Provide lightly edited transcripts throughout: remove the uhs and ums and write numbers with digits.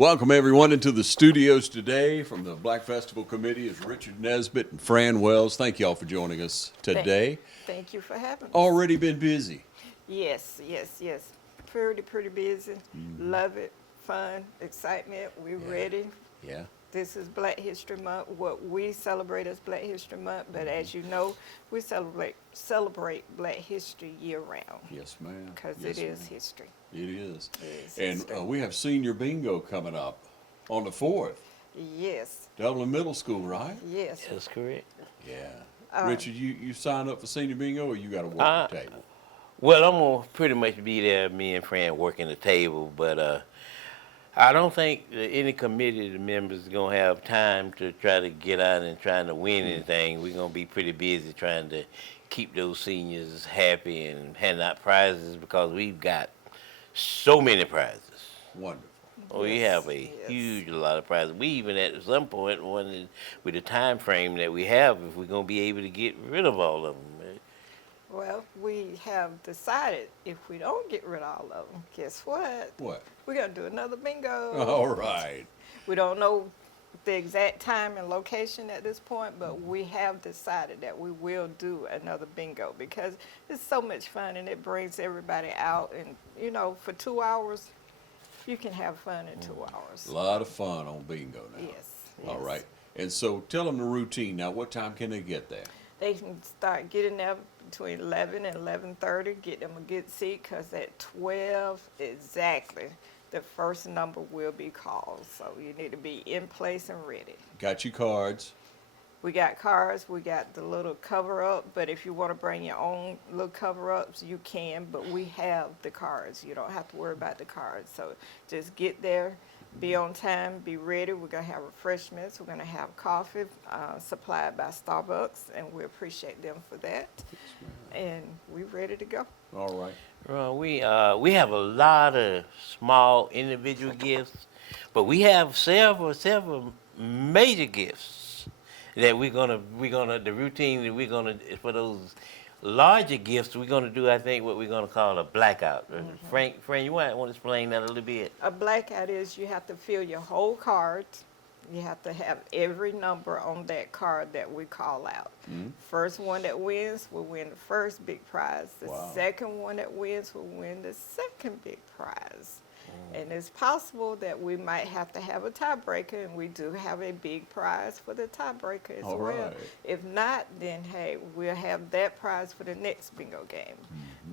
Welcome everyone into the studios today from the Black Festival Committee is Richard Nesbitt and Fran Wells. Thank you all for joining us today. Thank you for having us. Already been busy. Yes. Pretty busy. Love it. Fun, excitement. We're ready. Yeah. This is Black History Month. What we celebrate as Black History Month, but as you know, we celebrate Black History year round. Yes, ma'am. Because Yes, it is ma'am. history. It is. It is And history. we have senior bingo coming up on the 4th. Yes. Dublin Middle School, right? Yes. That's correct. Yeah. Richard, you signed up for senior bingo or you got to work the table? Well, I'm gonna pretty much be there. Me and Fran working the table, but I don't think that any committee members is gonna have time to try to get out and trying to win anything. We're gonna be pretty busy trying to keep those seniors happy and handing out prizes because we've got so many prizes. Wonderful. We Yes, have a yes. huge lot of prizes. We even at some point wanted with the time frame that we have, if we're gonna be able to get rid of all of them. Well, we have decided if we don't get rid of all of them, guess what? What? We're going to do another bingo. All right. We don't know the exact time and location at this point, but we have decided that we will do another bingo because it's so much fun and it brings everybody out. And, you know, for 2 hours, you can have fun in 2 hours. A lot of fun on bingo now. Yes. All yes. right. And so tell them the routine. Now, what time can they get there? They can start getting there between 11 and 11:30, get them a good seat, because at 12 exactly, the first number will be called. So you need to be in place and ready. Got your cards. We got cards, we got the little cover up, but if you want to bring your own little cover ups, you can, but we have the cards. You don't have to worry about the cards. So just get there, be on time, be ready. We're going to have refreshments. We're going to have coffee supplied by Starbucks, and we appreciate them for that. And we're ready to go. All right. We have a lot of small individual gifts, but we have several major gifts that we're gonna the routine that we're gonna for those larger gifts we're gonna do. I think what we're gonna call a blackout. Fran, you want to explain that a little bit? A blackout is you have to fill your whole card. You have to have every number on that card that we call out. First one that wins will win the first big prize. The Wow. second one that wins will win the second big prize. And it's possible that we might have to have a tiebreaker, and we do have a big prize for the tiebreaker as All well. right. If not, then hey, we'll have that prize for the next bingo game.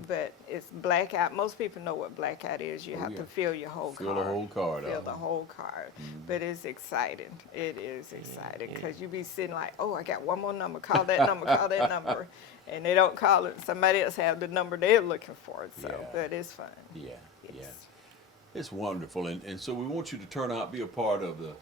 But it's blackout. Most people know what blackout is. You have yeah. to fill your whole Fill card. the whole card Fill out. the whole card. But it's exciting. It is exciting because you be sitting like, oh, I got one more number. Call that number. Call that number. And they don't call it. Somebody else have the number they're looking for. So, Yeah. but it's fun. Yeah. Yes. Yeah. It's wonderful. And so we want you to turn out, be a part of the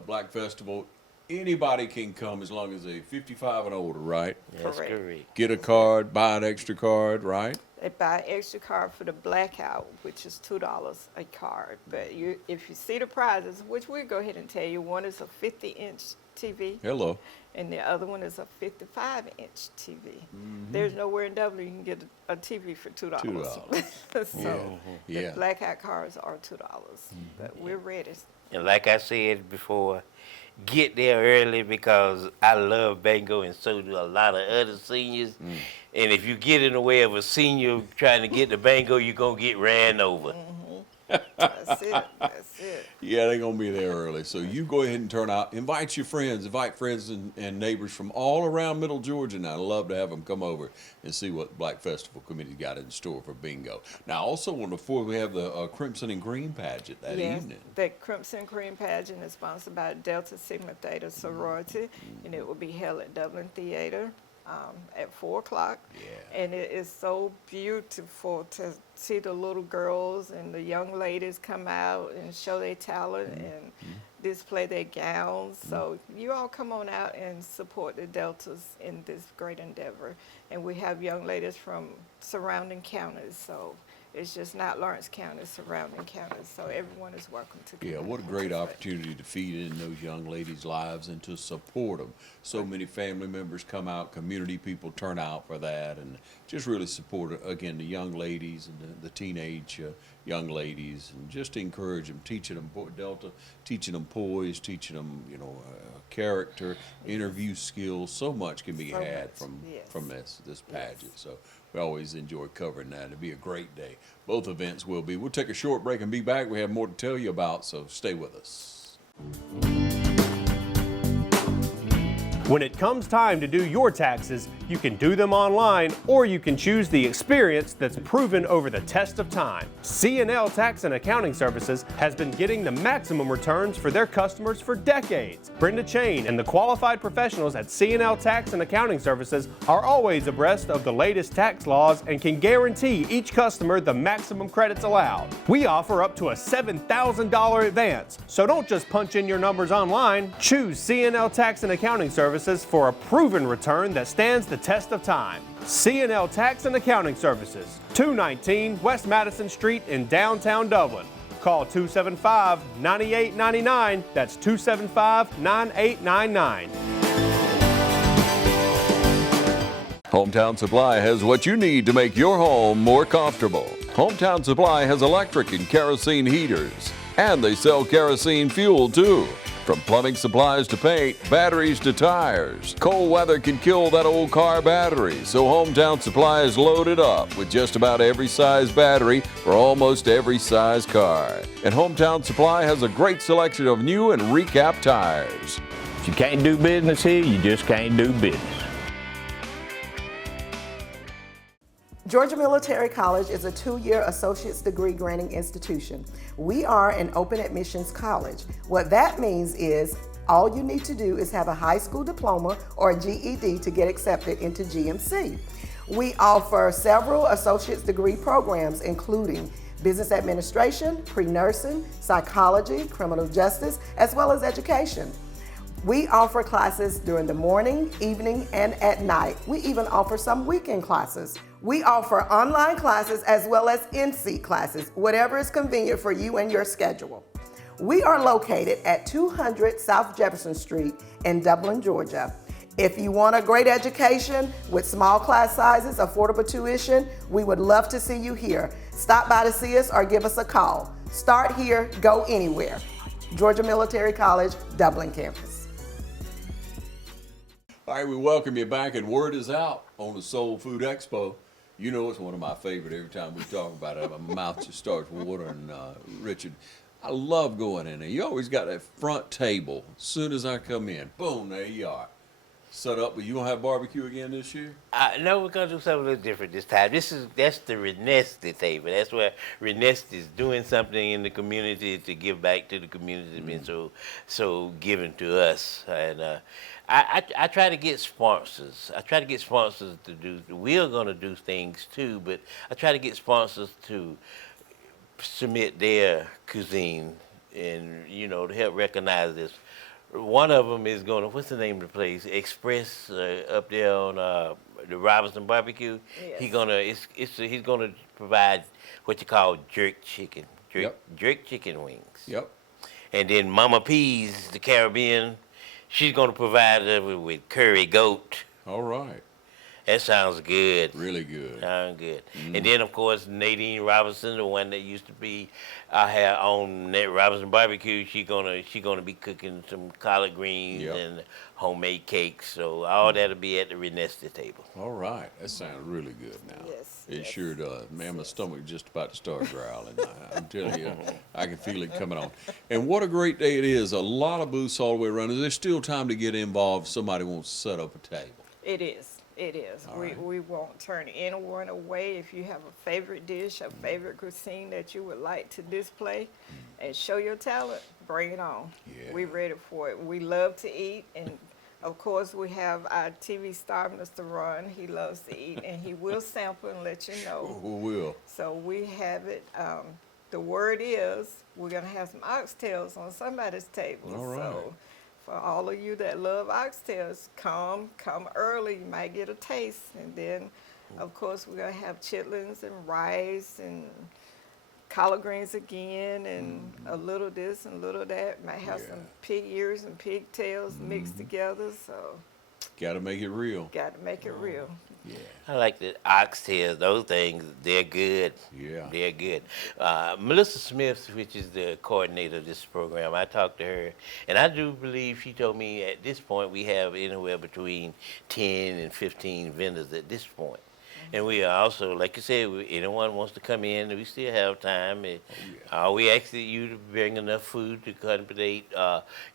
Black Festival. Anybody can come as long as they're 55 and older, right? That's Correct. correct. Get a card, buy an extra card, right? They buy an extra card for the blackout, which is $2 a card. But if you see the prizes, which we'll go ahead and tell you, one is a 50-inch TV, Hello. and the other one is a 55-inch TV. There's nowhere in Dublin you can get a TV for $2. $2. So Yeah. the blackout cards are $2. But we're ready. And like I said before, get there early because I love bingo and so do a lot of other seniors. And if you get in the way of a senior trying to get the bingo, you're going to get ran over. That's it. That's it. Yeah, they're going to be there early. So you go ahead and turn out. Invite your friends. Invite friends and neighbors from all around Middle Georgia. And I'd love to have them come over and see what Black Festival Committee got in store for bingo. Now, also on the 4th, we have the Crimson and Green pageant that Yes, evening. the Crimson Green pageant is sponsored by Delta Sigma Theta sorority, and it will be held at Dublin Theater at 4 o'clock. Yeah. And it is so beautiful to see the little girls and the young ladies come out and show their talent and display their gowns. So you all come on out and support the Deltas in this great endeavor. And we have young ladies from surrounding counties, so it's just not Lawrence County, it's surrounding counties. So everyone is welcome to come. Yeah, out what a and great participate. opportunity to feed in those young ladies' lives and to support them. So many family members come out, community people turn out for that, and just really support, again, the young ladies and the teenage young ladies, and just encourage them, teaching them Delta, teaching them poise, teaching them, character, interview skills. So much can be So had much, yes. from this pageant. So we always enjoy covering that. It'll be a great day. Both events will be. We'll take a short break and be back. We have more to tell you about, so stay with us. When it comes time to do your taxes, you can do them online or you can choose the experience that's proven over the test of time. C&L Tax and Accounting Services has been getting the maximum returns for their customers for decades. Brenda Chain and the qualified professionals at C&L Tax and Accounting Services are always abreast of the latest tax laws and can guarantee each customer the maximum credits allowed. We offer up to a $7,000 advance, so don't just punch in your numbers online. Choose C&L Tax and Accounting Services for a proven return that stands the test of time. C&L Tax and Accounting Services, 219 West Madison Street in downtown Dublin. Call 275-9899. That's 275-9899. Hometown Supply has what you need to make your home more comfortable. Hometown Supply has electric and kerosene heaters, and they sell kerosene fuel too. From plumbing supplies to paint, batteries to tires, cold weather can kill that old car battery, so Hometown Supply is loaded up with just about every size battery for almost every size car. And Hometown Supply has a great selection of new and recap tires. If you can't do business here, you just can't do business. Georgia Military College is a 2-year associate's degree granting institution. We are an open admissions college. What that means is all you need to do is have a high school diploma or a GED to get accepted into GMC. We offer several associate's degree programs, including business administration, pre-nursing, psychology, criminal justice, as well as education. We offer classes during the morning, evening, and at night. We even offer some weekend classes. We offer online classes as well as in-seat classes, whatever is convenient for you and your schedule. We are located at 200 South Jefferson Street in Dublin, Georgia. If you want a great education with small class sizes, affordable tuition, we would love to see you here. Stop by to see us or give us a call. Start here, go anywhere. Georgia Military College, Dublin campus. All right, we welcome you back, and word is out on the Soul Food Expo. You know it's one of my favorite. Every time we talk about it, my mouth just starts watering. Richard, I love going in there. You always got that front table. As soon as I come in, boom, there you are. Set up, but you gonna have barbecue again this year? No, we're gonna do something a little different this time. That's the Nesbitt table. That's where Nesbitt is doing something in the community to give back to the community that's been so given to us. And I try to get sponsors. I try to get sponsors to do. We're gonna do things too, but I try to get sponsors to submit their cuisine and to help recognize this. One of them is going to, what's the name of the place? Express up there on the Robinson Barbecue. Yes. He's gonna provide what you call jerk chicken wings. Yep. And then Mama P's, the Caribbean, she's gonna provide it with curry goat. All right. That sounds good. Really good. Sounds good. And then, of course, Nadine Robinson, the one that used to be on Robinson Barbecue, she gonna be cooking some collard greens and homemade cakes. So all that'll be at the Nesbitt table. All right. That sounds really good now. Yes, It yes. sure does. Man, my stomach just about to start growling. I'm telling you, I can feel it coming on. And what a great day it is. A lot of booths all the way around. Is there still time to get involved if somebody wants to set up a table? It is. It is. All right. We won't turn anyone away. If you have a favorite dish, a favorite cuisine that you would like to display and show your talent, bring it on. Yeah. We're ready for it. We love to eat, and of course we have our TV star, Mr. Ron. He loves to eat, and he will sample and let you know. Who will? So we have it. The word is we're gonna have some oxtails on somebody's table. All right. So for all of you that love oxtails, come early. You might get a taste, and then, of course, we're gonna have chitlins and rice and collard greens again, and a little this and a little that. Might have some pig ears and pigtails mixed together. So Got to make it real. Got to make it real. Yeah. I like the oxtails, those things, they're good. Yeah. They're good. Melissa Smith, which is the coordinator of this program, I talked to her, and I do believe she told me at this point we have anywhere between 10 and 15 vendors at this point. And we are also, like you said, anyone wants to come in, we still have time. We ask you to bring enough food to accommodate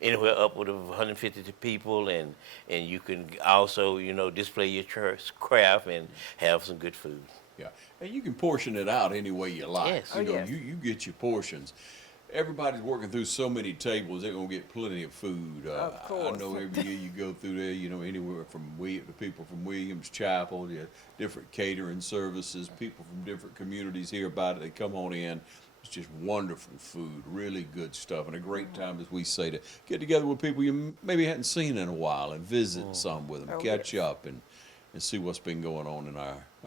anywhere upward of 150 people, and you can also, display your craft and have some good food. Yeah, and you can portion it out any way you like. Yes. You Oh, know, yes. you get your portions. Everybody's working through so many tables; they're gonna get plenty of food. Of course. I know every year you go through there. Anywhere from the people from Williams Chapel, different catering services, people from different communities hear about it. They come on in. It's just wonderful food, really good stuff, and a great time, as we say, to get together with people you maybe hadn't seen in a while and visit some with them, Oh, catch yes. up, and see what's been going on in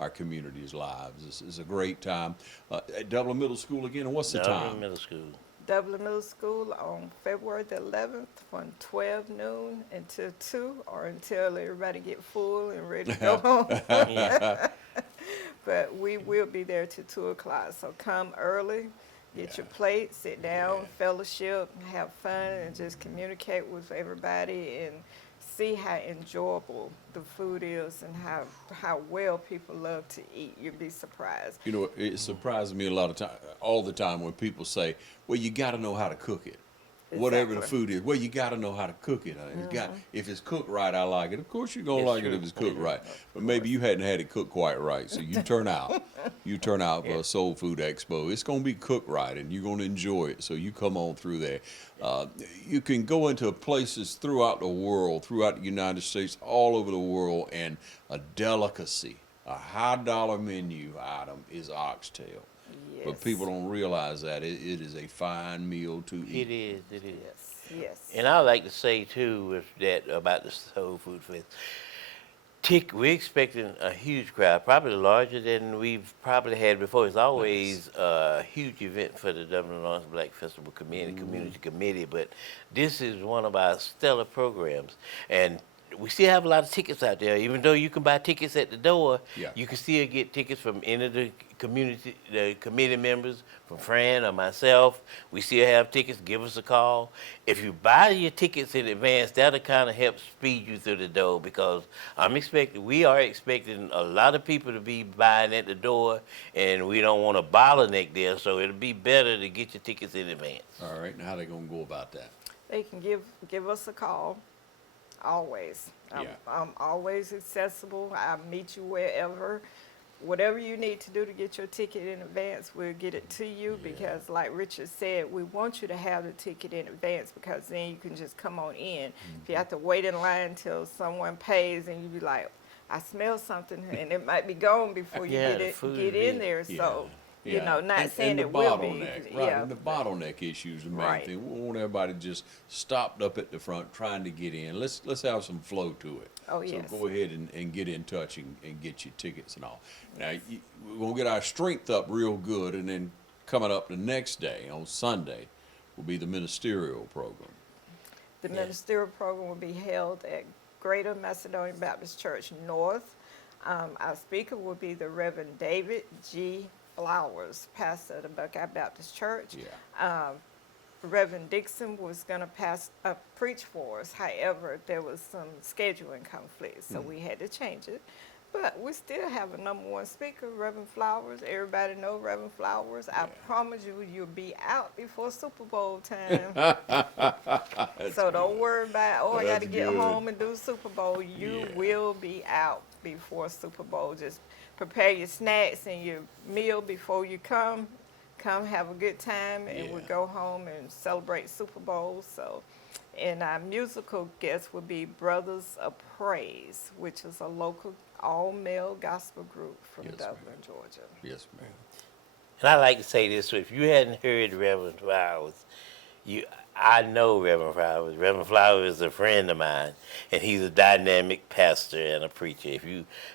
our community's lives. This is a great time. At Dublin Middle School again, and what's the Dublin time? Middle School. Dublin Middle School on February the 11th from 12 noon until 2 or until everybody get full and ready to go home. But we will be there till 2 o'clock. So come early, get your plate, sit down, fellowship, have fun, and just communicate with everybody and see how enjoyable the food is and how well people love to eat. You'll be surprised. It surprises me all the time when people say, well, you got to know how to cook it. Whatever the Exactly. food is, well, you got to know how to cook it. If it's cooked right, I like it. Of course, you're gonna It's like it true. if it's cooked right. But maybe you hadn't had it cooked quite right, so you turn out for a Soul Food Expo. It's gonna be cooked right, and you're gonna enjoy it. So you come on through there. You can go into places throughout the world, throughout the United States, all over the world, and a delicacy, a high-dollar menu item is oxtail. But Yes. people don't realize that it is a fine meal to eat. It is. Yes. And I would like to say too with that about the Soul Food Fest. We're expecting a huge crowd, probably larger than we've probably had before. It's always a huge event for the Dublin Lawrence Black Festival Committee, Community Committee, but this is one of our stellar programs. And we still have a lot of tickets out there. Even though you can buy tickets at the door, Yeah. you can still get tickets from any of the committee members, from Fran or myself. We still have tickets. Give us a call. If you buy your tickets in advance, that'll kind of help speed you through the door, because we are expecting a lot of people to be buying at the door, and we don't want to bottleneck there. So it'll be better to get your tickets in advance. All right, now how they gonna go about that? They can give us a call. Always. Yeah. I'm always accessible. I'll meet you wherever. Whatever you need to do to get your ticket in advance, we'll get it to you, because like Richard said, we want you to have the ticket in advance, because then you can just come on in. If you have to wait in line till someone pays and you be like, I smell something, and it might be gone before you Yeah, the get food in is- there. So, not And saying the it will be. bottleneck, right? And the bottleneck issue is the main Right. thing. We don't want everybody just stopped up at the front trying to get in. Let's have some flow to it. Oh, So yes. go ahead and get in touch and get your tickets and all. Now, we're going to get our strength up real good, and then coming up the next day, on Sunday, will be the ministerial program. The ministerial program will be held at Greater Macedonian Baptist Church North. Our speaker will be the Reverend David G. Flowers, pastor of the Buckeye Baptist Church. Yeah. Reverend Dixon was going to preach for us. However, there was some scheduling conflicts, so we had to change it. But we still have a number one speaker, Reverend Flowers. Everybody know Reverend Flowers. I promise you, you'll be out before Super Bowl time. So don't worry about, I got to That's get good. home and do Super Bowl. You will be out before Super Bowl. Just prepare your snacks and your meal before you come. Come have a good time, and we'll go home and celebrate Super Bowl. So, and our musical guest will be Brothers of Praise, which is a local all-male gospel group from Yes, Dublin, ma'am. Georgia. Yes, ma'am. And I like to say this: so if you hadn't heard Reverend Flowers, I know Reverend Flowers. Reverend Flowers is a friend of mine, and he's a dynamic pastor and a preacher.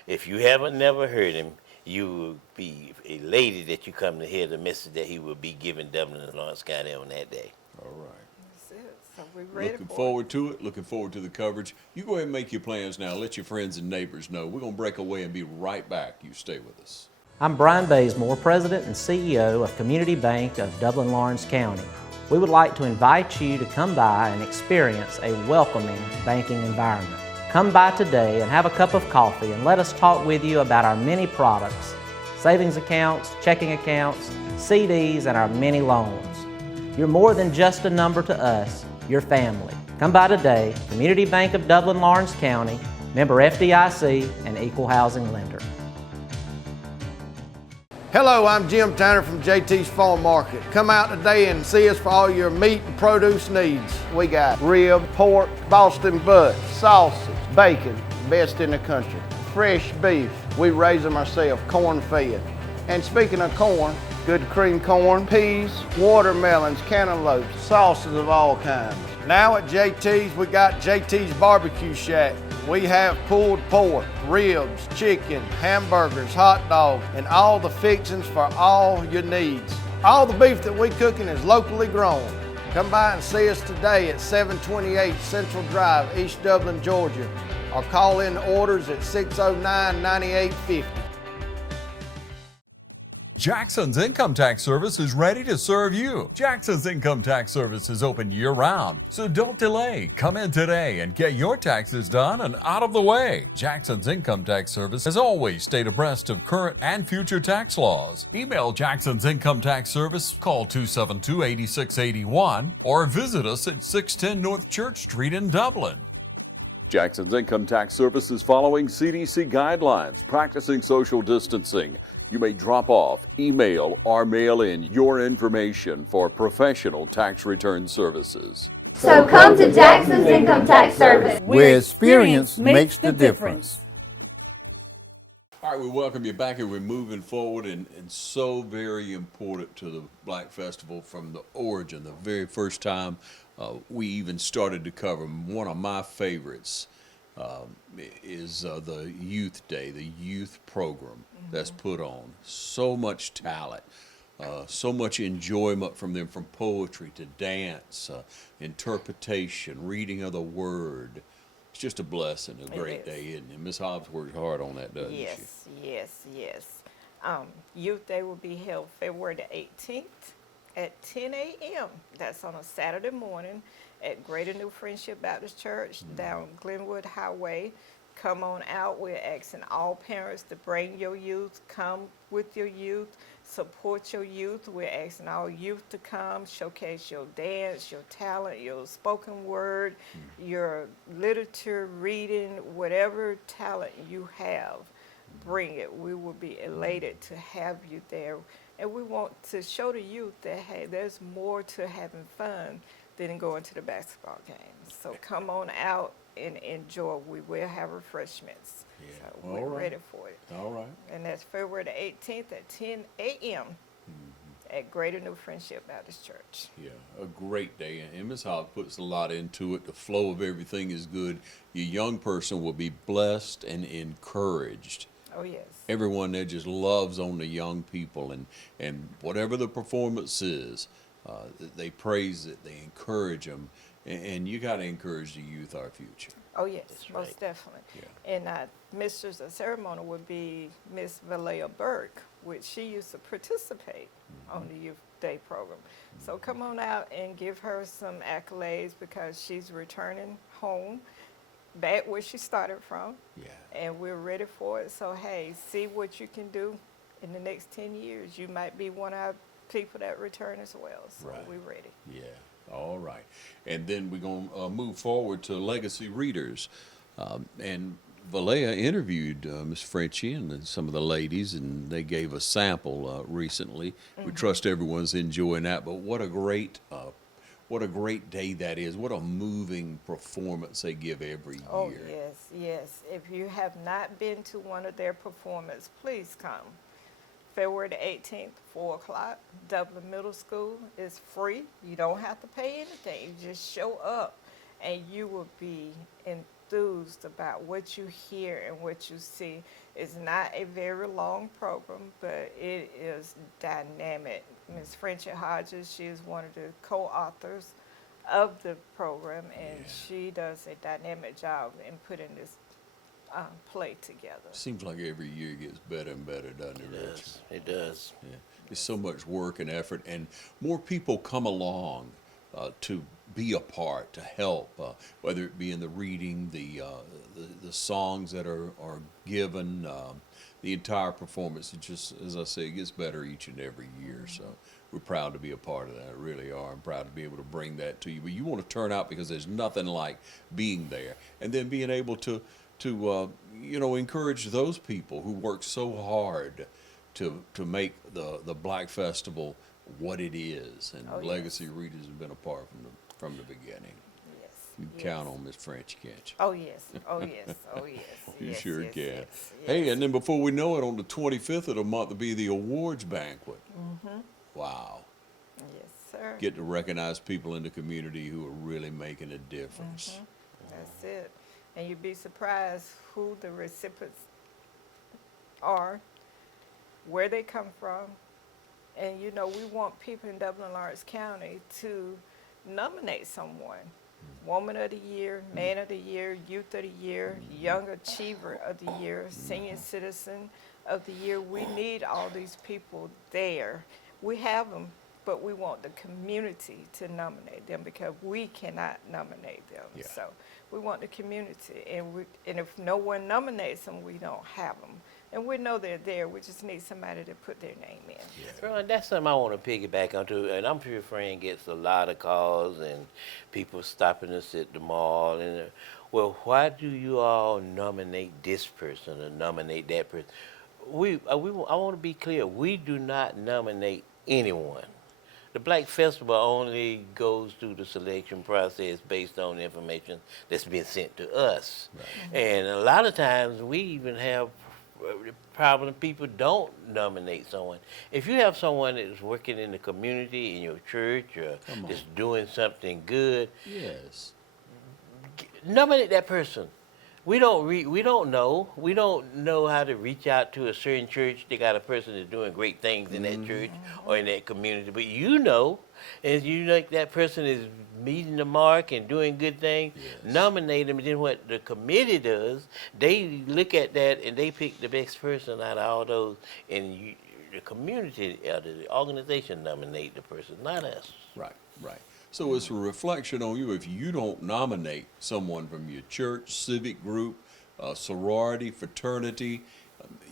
If you haven't never heard him, you will be elated that you come to hear the message that he will be giving Dublin and Lawrence County on that day. All right. That's it. So We're ready Looking for forward to it. Looking forward to the coverage. You go ahead and make your plans now. Let your friends and neighbors know. We're going to break away and be right back. You stay with us. I'm Brian Bazemore, President and CEO of Community Bank of Dublin-Lawrence County. We would like to invite you to come by and experience a welcoming banking environment. Come by today and have a cup of coffee and let us talk with you about our many products, savings accounts, checking accounts, CDs, and our many loans. You're more than just a number to us, you're family. Come by today, Community Bank of Dublin-Lawrence County, member FDIC, and equal housing lender. Hello, I'm Jim Tanner from JT's Farm Market. Come out today and see us for all your meat and produce needs. We got rib, pork, Boston butt, sausage, bacon, best in the country, fresh beef. We raise them ourselves, corn fed. And speaking of corn, good cream corn, peas, watermelons, cantaloupes, sauces of all kinds. Now at JT's, we got JT's Barbecue Shack. We have pulled pork, ribs, chicken, hamburgers, hot dogs, and all the fixings for all your needs. All the beef that we cooking is locally grown. Come by and see us today at 728 Central Drive, East Dublin, Georgia, or call in orders at 609-9850. Jackson's Income Tax Service is ready to serve you. Jackson's Income Tax Service is open year-round, so don't delay. Come in today and get your taxes done and out of the way. Jackson's Income Tax Service has always stayed abreast of current and future tax laws. Email Jackson's Income Tax Service, call 272-8681, or visit us at 610 North Church Street in Dublin. Jackson's Income Tax Service is following CDC guidelines, practicing social distancing. You may drop off, email, or mail in your information for professional tax return services. So come to Jackson's Income Tax Service, Where experience makes the difference. All right, we welcome you back, and we're moving forward, and so very important to the Black Festival from the origin, the very first time we even started to cover. One of my favorites is the Youth Day, the youth program that's put on. So much talent, so much enjoyment from them, from poetry to dance, interpretation, reading of the word. It's just a blessing, a great day, isn't it? Ms. Hobbs worked hard on that, doesn't she? Yes. Youth Day will be held February the 18th at 10 a.m. That's on a Saturday morning at Greater New Friendship Baptist Church down Glenwood Highway. Come on out. We're asking all parents to bring your youth, come with your youth, support your youth. We're asking all youth to come, showcase your dance, your talent, your spoken word, your literature, reading, whatever talent you have, bring it. We will be elated to have you there. And we want to show the youth that, hey, there's more to having fun than going to the basketball games. So come on out and enjoy. We will have refreshments. Yeah. So we're ready for it. All right. And that's February the 18th at 10 a.m. at Greater New Friendship Baptist Church. Yeah, a great day. And Ms. Hobbs puts a lot into it. The flow of everything is good. Your young person will be blessed and encouraged. Oh, yes. Everyone there just loves on the young people, and whatever the performance is, they praise it, they encourage them, and you got to encourage the youth, our future. Oh, yes, most definitely. Yeah. And Mistress of Ceremony would be Miss Valea Burke, which she used to participate on the Youth Day program. So come on out and give her some accolades, because she's returning home back where she started from. Yeah. And we're ready for it. So, hey, see what you can do in the next 10 years. You might be one of our people that return as well. So we're ready. Yeah. All right. And then we're going to move forward to Legacy Readers. And Valea interviewed Ms. Frenchie and some of the ladies, and they gave a sample recently. We trust everyone's enjoying that. But what a great day that is. What a moving performance they give every year. Oh, yes. If you have not been to one of their performances, please come. February the 18th, 4 o'clock, Dublin Middle School. Is free. You don't have to pay anything. You just show up, and you will be enthused about what you hear and what you see. It's not a very long program, but it is dynamic. Ms. Frenchie Hodges, she is one of the co-authors of the program, and she does a dynamic job in putting this play together. Seems like every year it gets better and better, doesn't it, Rich? It does. Yeah. It's so much work and effort, and more people come along to be a part, to help, whether it be in the reading, the songs that are given, the entire performance. It just, as I say, it gets better each and every year. So we're proud to be a part of that. Really are. I'm proud to be able to bring that to you. But you want to turn out because there's nothing like being there, and then being able to encourage those people who work so hard to make the Black Festival what it is. And Oh, yes. Legacy Readers have been a part from the beginning. Yes. You can count on Miss French, can't you? Oh yes. Oh yes. Oh yes. You Yes, sure yes, can. yes, Hey, yes. and then before we know it, on the 25th of the month, will be the awards banquet. Wow. Yes, sir. Get to recognize people in the community who are really making a difference. That's it. And you'd be surprised who the recipients are, where they come from. And we want people in Dublin Lawrence County to nominate someone. Woman of the Year, Man of the Year, Youth of the Year, Young Achiever of the Year, Senior Citizen of the Year. We need all these people there. We have them, but we want the community to nominate them because we cannot nominate them. Yeah. So we want the community, and if no one nominates them, we don't have them. And we know they're there. We just need somebody to put their name in. Ron, that's something I want to piggyback onto, and I'm sure Fran gets a lot of calls and people stopping us at the mall. And well, why do you all nominate this person or nominate that person? I want to be clear. We do not nominate anyone. The Black Festival only goes through the selection process based on the information that's been sent to us. Right. And a lot of times we even have problem people don't nominate someone. If you have someone that's working in the community, in your church, or that's doing something good, Yes. nominate that person. We don't know how to reach out to a certain church. They got a person that's doing great things in that church or in that community. But and you know that person is meeting the mark and doing good things, nominate them. And then what the committee does, they look at that and they pick the best person out of all those. And the community, the organization nominate the person, not us. Right. So it's a reflection on you if you don't nominate someone from your church, civic group, sorority, fraternity.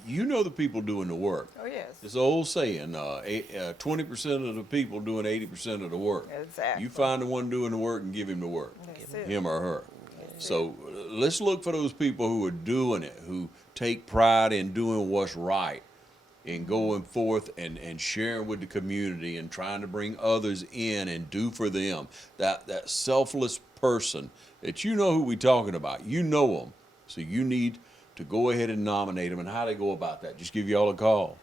You know the people doing the work. Oh, yes. It's an old saying, 20% of the people doing 80% of the work. Exactly. You find the one doing the work and give him the work, That's it. him or her. So let's look for those people who are doing it, who take pride in doing what's right, and going forth and sharing with the community and trying to bring others in and do for them. That selfless person that you know who we're talking about. You know them. So you need to go ahead and nominate them. And how they go about that? Just give y'all a call.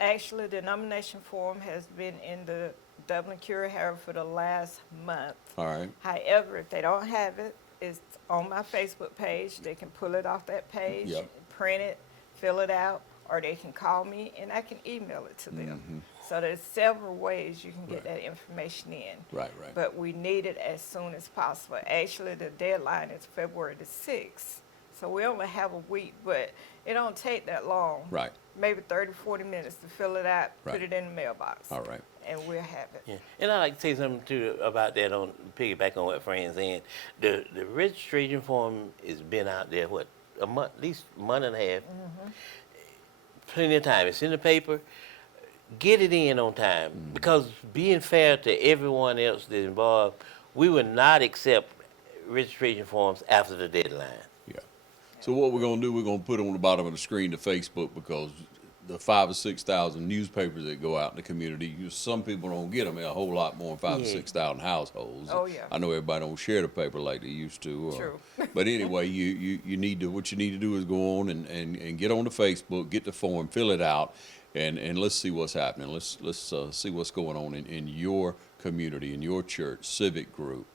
Actually, the nomination form has been in the Dublin Courier Herald for the last month. All right. However, if they don't have it, it's on my Facebook page. They can pull it off that page, print it, fill it out, or they can call me and I can email it to them. So there's several ways you can get that information in. Right. But we need it as soon as possible. Actually, the deadline is February the 6th. So we only have a week, but it don't take that long. Right. Maybe 30, 40 minutes to fill it out, Right. put it in the mailbox. All right. And we'll have it. Yeah. And I'd like to say something too about that, on piggyback on what Fran's saying. The registration form has been out there, a month, at least a month and a half. Plenty of time. It's in the paper. Get it in on time, because being fair to everyone else that's involved, we will not accept registration forms after the deadline. Yeah. So what we're going to do, we're going to put on the bottom of the screen the Facebook, because the 5,000 or 6,000 newspapers that go out in the community, some people don't get them. A whole lot more than 5,000 or 6,000 households. Oh, yeah. I know everybody don't share the paper like they used to. True. But anyway, you need to, what you need to do is go on and get on the Facebook, get the form, fill it out, and let's see what's happening. Let's see what's going on in your community, in your church, civic group,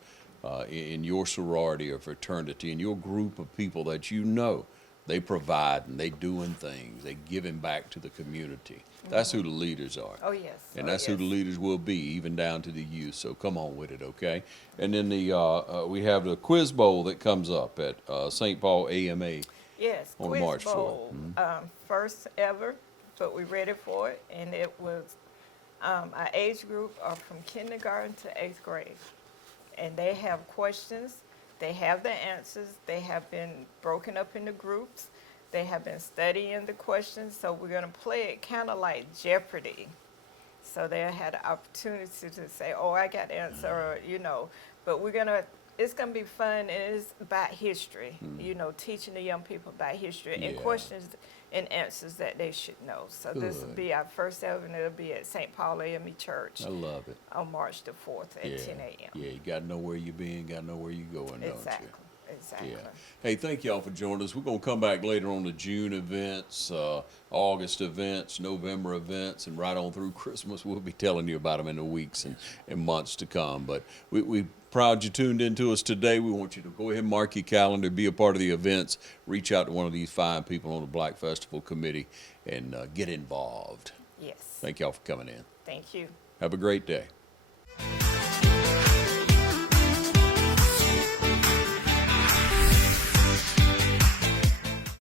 in your sorority or fraternity, in your group of people that you know They providing, they doing things, they giving back to the community. That's who the leaders are. Oh, yes. And Oh, that's who the yes. leaders will be, even down to the youth. So come on with it, okay? And then we have the Quiz Bowl that comes up at St. Paul AMA. Yes, on Quiz March 4th. Bowl, first ever, but we're ready for it. And it was, our age group are from kindergarten to 8th grade. And they have questions, they have the answers, they have been broken up into groups, they have been studying the questions, so we're gonna play it kind of like Jeopardy. So they had an opportunity to say, oh, I got the answer, or, you know, but it's gonna be fun, and it's about history, you know, teaching the young people about history and Yeah. questions and answers that they should know. So this will Good. be our first ever, and it'll be at St. Paul AME Church I love it. on March the 4th at 10 a.m. Yeah, you got to know where you're being, got to know where you're going, Exactly, don't exactly. you? Yeah. Hey, thank y'all for joining us. We're going to come back later on the June events, August events, November events, and right on through Christmas. We'll be telling you about them in the weeks and months to come. But we proud you tuned into us today. We want you to go ahead and mark your calendar, be a part of the events, reach out to one of these fine people on the Black Festival Committee, and get involved. Yes. Thank y'all for coming in. Thank you. Have a great day.